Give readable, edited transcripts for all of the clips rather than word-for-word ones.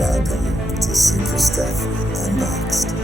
Welcome to Super Stuff Unboxed.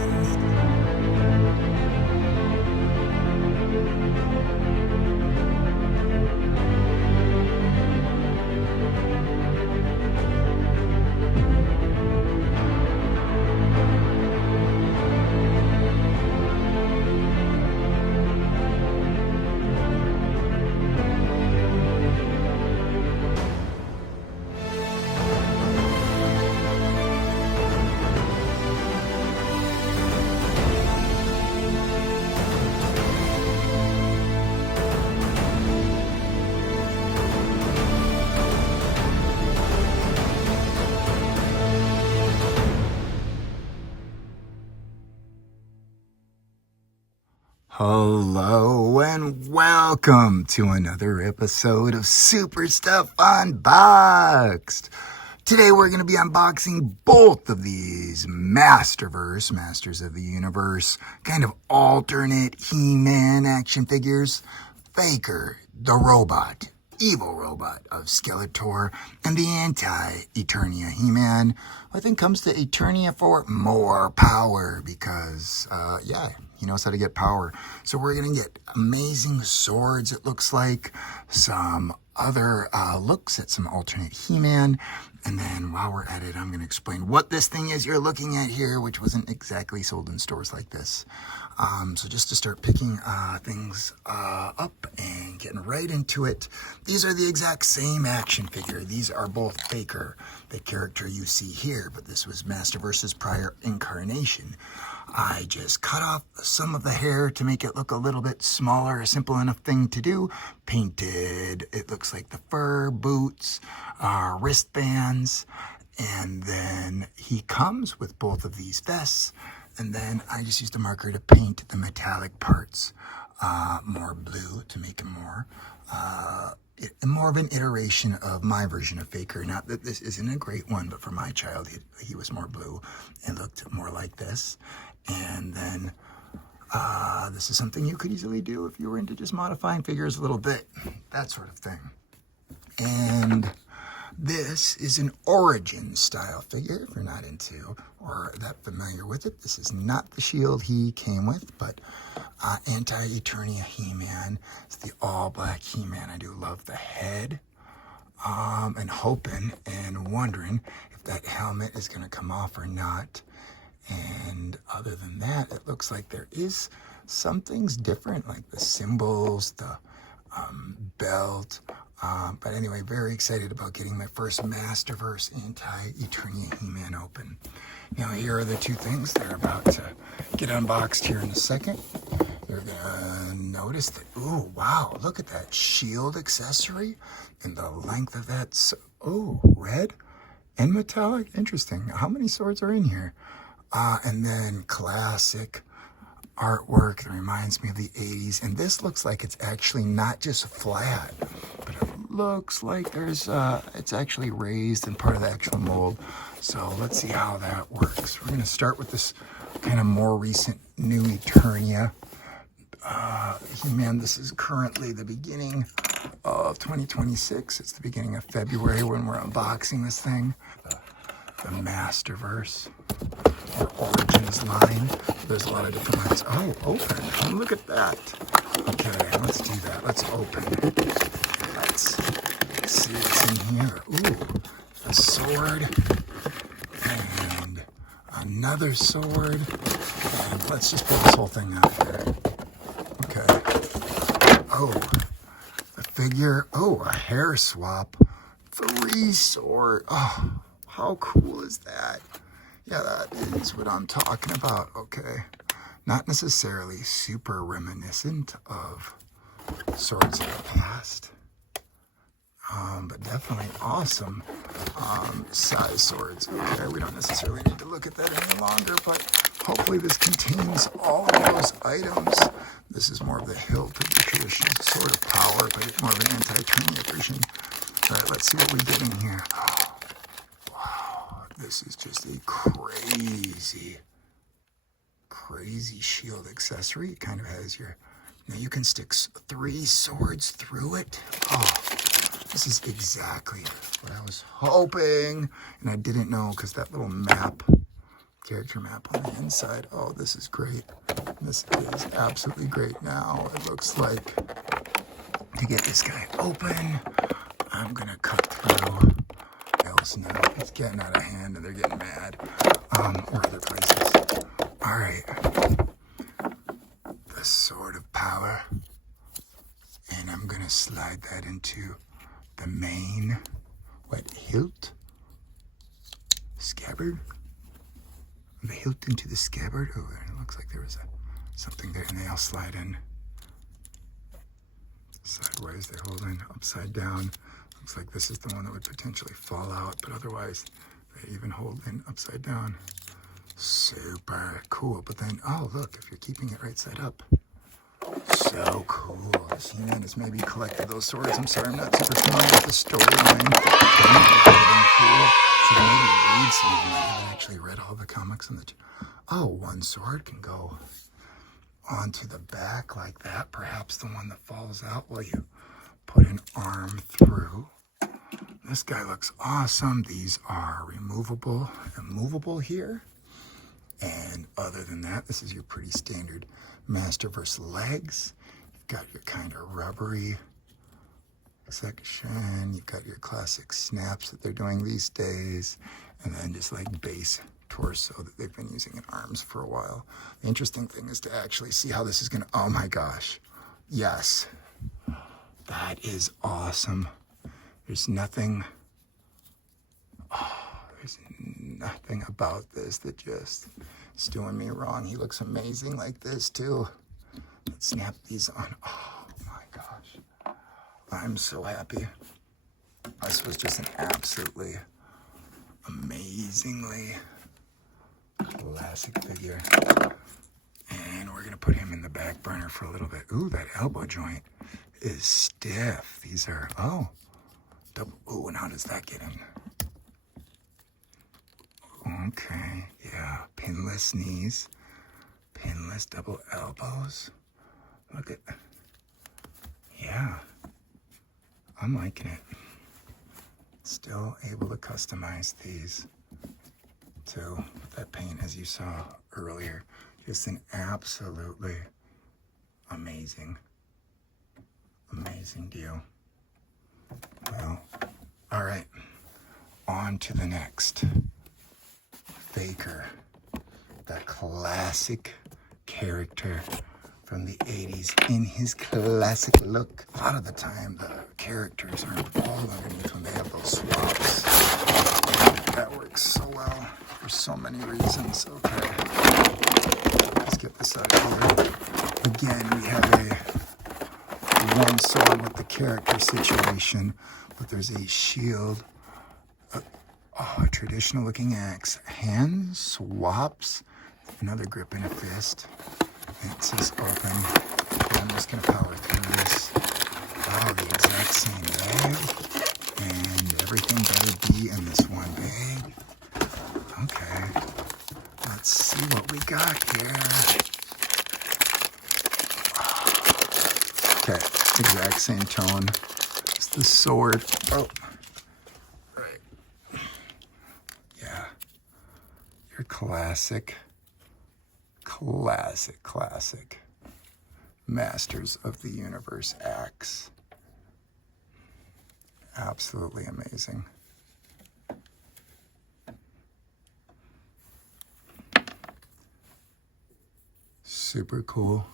Hello and welcome to another episode of Super Stuff Unboxed. Today we're going to be unboxing both of these Masterverse, Masters of the Universe, kind of alternate He-Man action figures. Faker, the robot, evil robot of Skeletor, and the Anti-Eternia He-Man, I think comes to Eternia for more power because, he knows how to get power. So we're going to get amazing swords, it looks like, some other looks at some alternate He-Man, and then while we're at it, I'm going to explain what this thing is you're looking at here, which wasn't exactly sold in stores like this. So just to start picking things up and getting right into it, these are the exact same action figure. These are both Faker, the character you see here, but this was Masterverse's prior incarnation. I just cut off some of the hair to make it look a little bit smaller, a simple enough thing to do. Painted, it looks like the fur, boots, wristbands, and then he comes with both of these vests. And then I just used a marker to paint the metallic parts more blue to make him more of an iteration of my version of Faker. Not that this isn't a great one, but for my child, he was more blue and looked more like this. And then this is something you could easily do if you were into just modifying figures a little bit, that sort of thing. And this is an origin style figure, if you're not into or that familiar with it. This is not the shield he came with, but Anti-Eternia He-Man. It's the all-black He-Man. I do love the head, and hoping and wondering if that helmet is going to come off or not. And other than that, it looks like there is some things different, like the symbols, the belt. But anyway, very excited about getting my first Masterverse Anti-Eternia He-Man open. Now, here are the two things that are about to get unboxed here in a second. You're going to notice that, ooh, wow, look at that shield accessory and the length of that. Oh, red and metallic. Interesting. How many swords are in here? And then classic artwork that reminds me of the 80s. And this looks like it's actually not just flat, but it looks like there's it's actually raised and part of the actual mold. So let's see how that works. We're going to start with this kind of more recent new Eternia He-Man. This is currently the beginning of 2026. It's the beginning of February when we're unboxing this thing. The Masterverse or Origins line. There's a lot of different lines. Oh, open. Oh, look at that. Okay, let's do that. Let's open. Let's see what's in here. Ooh, a sword and another sword. And let's just pull this whole thing out here. Okay. Oh, the figure. Oh, a hair swap. 3 sword. Oh, how cool is that? Yeah, that is what I'm talking about. Okay. Not necessarily super reminiscent of swords of the past, but definitely awesome size swords. Okay, we don't necessarily need to look at that any longer, but hopefully this contains all of those items. This is more of the hilt of the traditional sword of power, but it's more of an Anti-Eternia version. All right, let's see what we get in here. Oh, wow, this is just a crazy shield accessory. It kind of has your, now you can stick 3 swords through it. Oh, This is exactly what I was hoping, and I didn't know because that little map, character map on the inside. Oh, this is great. This is absolutely great. Now it looks like to get this guy open, I'm gonna cut through. Else now it's getting out of hand and they're getting mad. Or other places. All right, the Sword of Power, and I'm gonna slide that into the main hilt scabbard. The hilt into the scabbard. Oh, it looks like there was something there, and they all slide in sideways. They're holding upside down. Looks like this is the one that would potentially fall out, but otherwise they even hold in upside down. Super cool. But then, oh look, if you're keeping it right side up, so cool. This He-Man has maybe collected those swords. I'm sorry, I'm not super familiar with the storyline. Cool. So maybe read some of them. I haven't actually read all the comics on the. Oh, one sword can go onto the back like that. Perhaps the one that falls out while you put an arm through. This guy looks awesome. These are removable and movable here. And other than that, this is your pretty standard Masterverse legs. You've got your kind of rubbery section. You've got your classic snaps that they're doing these days. And then just like base torso that they've been using in arms for a while. The interesting thing is to actually see how this is going to, oh my gosh. Yes. That is awesome. There's nothing about this that just is doing me wrong. He looks amazing like this too. Let's snap these on. Oh my gosh. I'm so happy. This was just an absolutely amazingly classic figure. And we're gonna put him in the back burner for a little bit. Ooh, that elbow joint is stiff. These are, oh, double. Ooh, and how does that get in? Okay, yeah, pinless knees, pinless double elbows. Look at, yeah, I'm liking it. Still able to customize these too. That paint, as you saw earlier, just an absolutely amazing deal. Well, all right, on to the next. Faker, that classic character from the 80s in his classic look. A lot of the time, the characters aren't all underneath when they have those swaps. That works so well for so many reasons. Okay, let's get this out of here. Again, we have a one sword with the character situation, but there's a shield. A traditional looking axe. Hand swaps. Another grip and a fist. And it says open. And I'm just going to power through this. Oh, the exact same bag. And everything better be in this one bag. Okay. Let's see what we got here. Okay. Exact same tone. It's the sword. Oh. Your classic Masters of the Universe axe. Absolutely amazing. Super cool.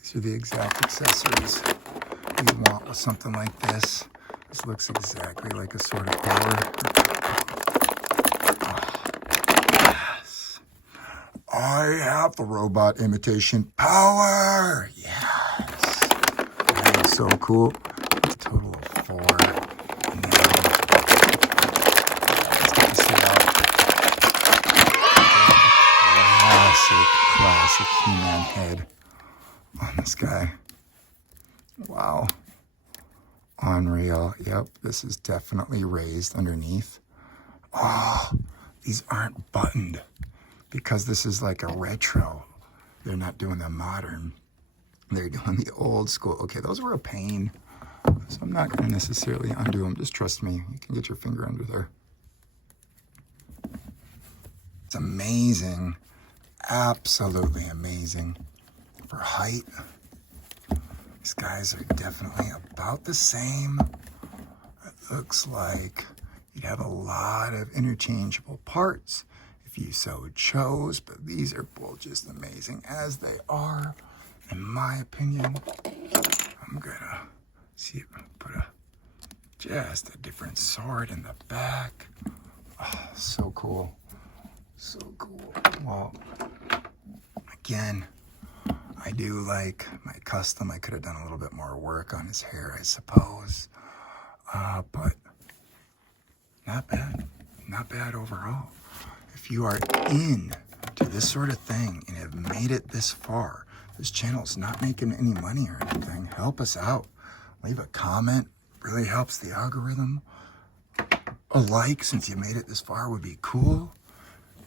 These are the exact accessories you'd want with something like this. This looks exactly like a Sword of Power. I have the robot imitation power. Yes. That is so cool. It's a total of 4. And now, let's get this out. Classic He-Man head on this guy. Wow. Unreal. Yep, this is definitely raised underneath. Oh, these aren't buttoned. Because this is like a retro. They're not doing the modern. They're doing the old school. Okay, those were a pain. So I'm not going to necessarily undo them. Just trust me. You can get your finger under there. It's amazing. Absolutely amazing. For height, these guys are definitely about the same. It looks like you'd have a lot of interchangeable parts if you so chose, but these are both just amazing as they are, in my opinion. I'm gonna see if I can put just a different sword in the back. Oh, so cool. So cool. Well, again, I do like my custom. I could have done a little bit more work on his hair, I suppose. But not bad. Not bad overall. If you are in to this sort of thing and have made it this far, this channel's not making any money or anything, help us out. Leave a comment. Really helps the algorithm. A like, since you made it this far, would be cool.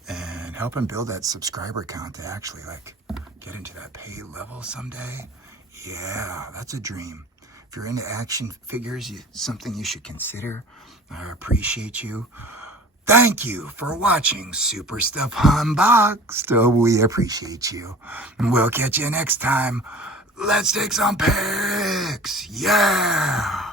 And helping build that subscriber count to actually like get into that paid level someday. Yeah, that's a dream. If you're into action figures, something you should consider. I appreciate you. Thank you for watching Super Stuff Unboxed. Oh, we appreciate you. And we'll catch you next time. Let's take some pics. Yeah.